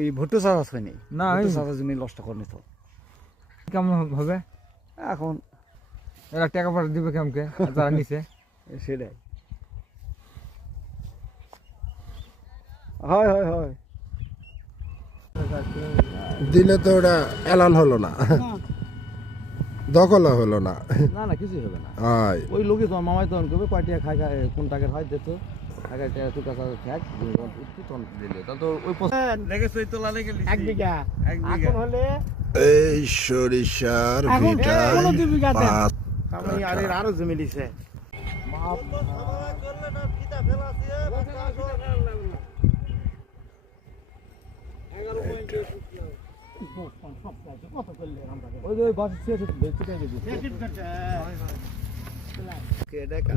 এই ভুট্টো চাষ হয়নি না, ভুট্টো চাষের জমি নষ্ট করে নিত কেমন হবে এখন এরা টাকা পয়সা দিবে কেমনকে যারা নিছে সেটাই হয় হয় হয় দিলে তো ওটা এলান হলো না, দখল হলো না। না না কিছুই হবে না হয় ওই লোকই তোমার মামাই তখন করবে কয়টা খায় কোন টাকার হয় যেত টাকার টাকা তোর কাছে থাক উঠতে তখন দিলে তাহলে তো ওই লেগেছে তোলা লেগে 1 বিঘা এখন হলে এই সরিষার ভিটায় পাঁচ আমি আরো জমি দিছে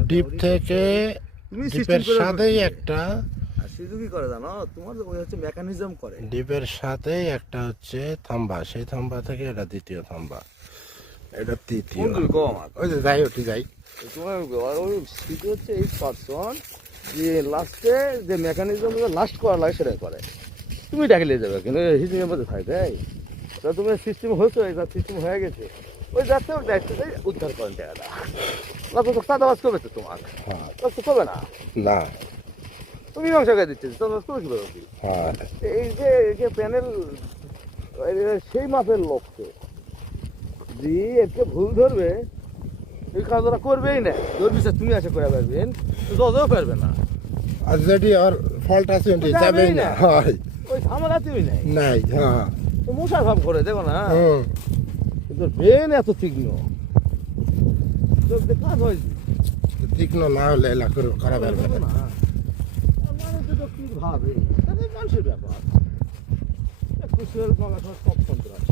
ডিপ থেকে ডিপের সাথেই একটা সুযোগই করে জানো তোমার ওই হচ্ছে মেকানিজম করে ডিপের সাথেই একটা হচ্ছে থাম্বা, সেই থাম্বা থেকে এটা দ্বিতীয় থাম্বা, এটা তৃতীয়। ওই যে যাই ওটি যাই তোমার ওই সিটি হচ্ছে এই পার্সন যে লাস্টে যে মেকানিজম লাস্ট করা লাগে সেটা করে তুমি টাকা নিয়ে যাবে কিন্তু হিসেবের মধ্যে থাকবে তা তুমি সিস্টেম হয়েছে এটা সিস্টেম হয়ে গেছে ওই যাচ্ছে ওর দায়িত্বটাই উদ্ধার করেন টাকাটা না তো চাঁদাবাজ করবে তো তোমার তো করবে না না। তুমি মীমাংসা করে দিচ্ছে চাঁদাবাজ করে দেবে হ্যাঁ এই যে প্যানেল সেই মাপের লোককে যে একে ভুল ধরবে এই কাজ ওরা করবেই না ধরবি তুমি আশা করে পারবেন যতও পারবে না আর যদি আর ফল্ট আছে ওটি যাবেই না। হয় ওই ঝামেলা তুমি নাই নাই। হ্যাঁ তো মশার ভাব করে দেখো না হুম কিন্তু ব্রেন এত তীক্ষ্ণ কাজ হয়েছে তীক্ষ্ণ না হলে এলা করা পারবে না। মানুষ তো কি ভাবে তাদের মানুষের ব্যাপার খুশির সব সন্ত্রাস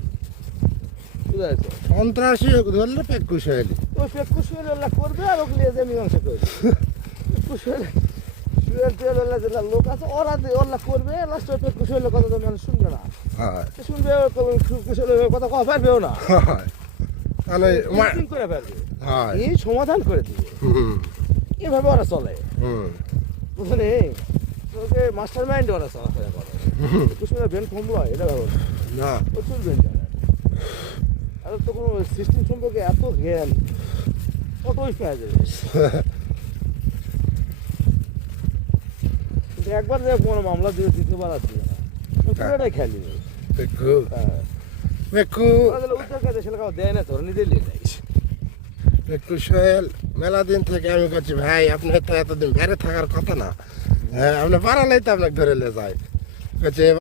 বুঝা যাচ্ছে সন্ত্রাসী ধরলে পেকুশ হয়ে গেলি ওই খুশির করবে আর ওগুলি যে মীমাংসা করবে খুশির যেটা লোক আছে ওরা ওরা করবে লাস্টে খুশি হলে কথা তো মানুষ শুনবে না হয় শুনবে খুশি হলে কথা কওয়া পারবেও না হয় তাহলে ঠিক করে পারবে হয় এই সমাধান করে দিবে হুম এভাবে ওরা চলে হুম বুঝলে ওকে মাস্টার মাইন্ড ওরা চলাফেরা করে কুসুমের ব্রেন কমলো এটা ভাবো না প্রচুর ব্রেন জানে আর তো কোনো সিস্টেম সম্পর্কে এত জ্ঞান কতই পাওয়া যাবে কিন্তু একবার যে কোনো মামলা দিয়ে দ্বিতীয়বার আর দিবে না পুরোটাই খেয়াল দিবে পেকু হ্যাঁ পেকু উত্তর কাজে সেটা কাউ দেয় না ধরে নিজে নিয়ে যায় পেকু সোহেল মেলা দিন থেকে আমি করছি ভাই আপনার তো এতদিন বাইরে থাকার কথা না, হ্যাঁ আপনি পারালেই তো আপনাকে ধরে নিয়ে যায় করছে